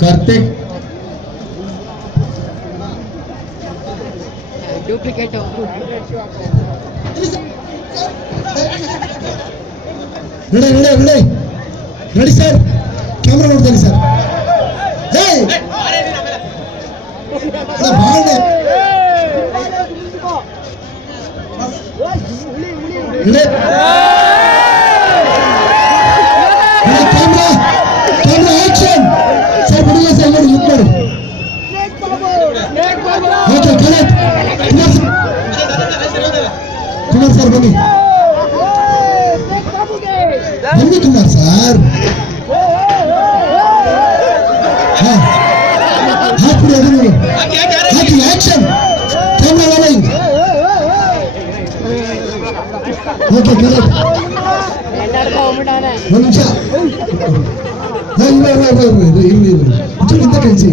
Karthik duplicate ನೋಡಿ sir, camera ನೋಡ್ತಾನೆ sir. Camera action sir, ಬಿಡಿಲ್ಲ ಸರ್, ನೋಡಿ ಲಿಕ್ ಮಾಡಿ. Okay, correct. ಕುಮಾರ್ ಸರ್ ಬನ್ನಿ ಕುಮಾರ್ ಸರ್. ಹಾಕಿ ಅದನ್ನು ಹಾಕಿ action camera rolling. Okay, correct. ಒಂದು ನಿಮಿಷ ಇಂತ ಕಳಿಸಿ.